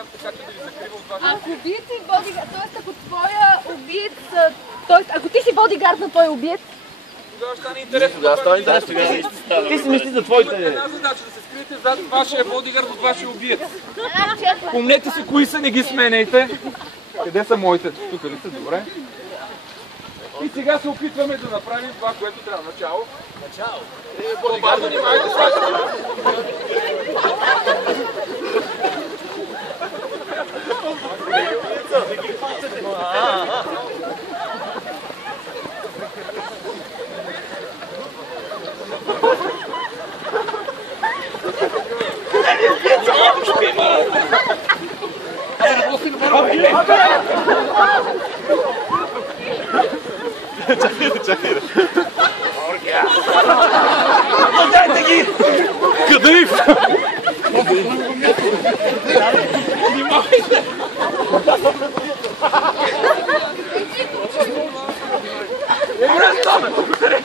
бодигард, така че да ви закрива от вашия... Ако убиец и бодигард, т.е. ако твоя убиец, т.е. ако ти си бодигард на твой убиец, тогава стане интересно. Тогава става интересно. Ти си мисли за твоите... Имате една задача да се скриете зад вашия бодигард от вашия убиец. Помнете си кои са, не ги сменяйте. Къде са моите? Тук ли са? Добре. И сега се опитваме да направим това, което трябва. Начало. Начало. Бодигард, внимайте сега. Чакай. Дайте ги! Кадъв! Внимавайте! Добре, стоме! Край!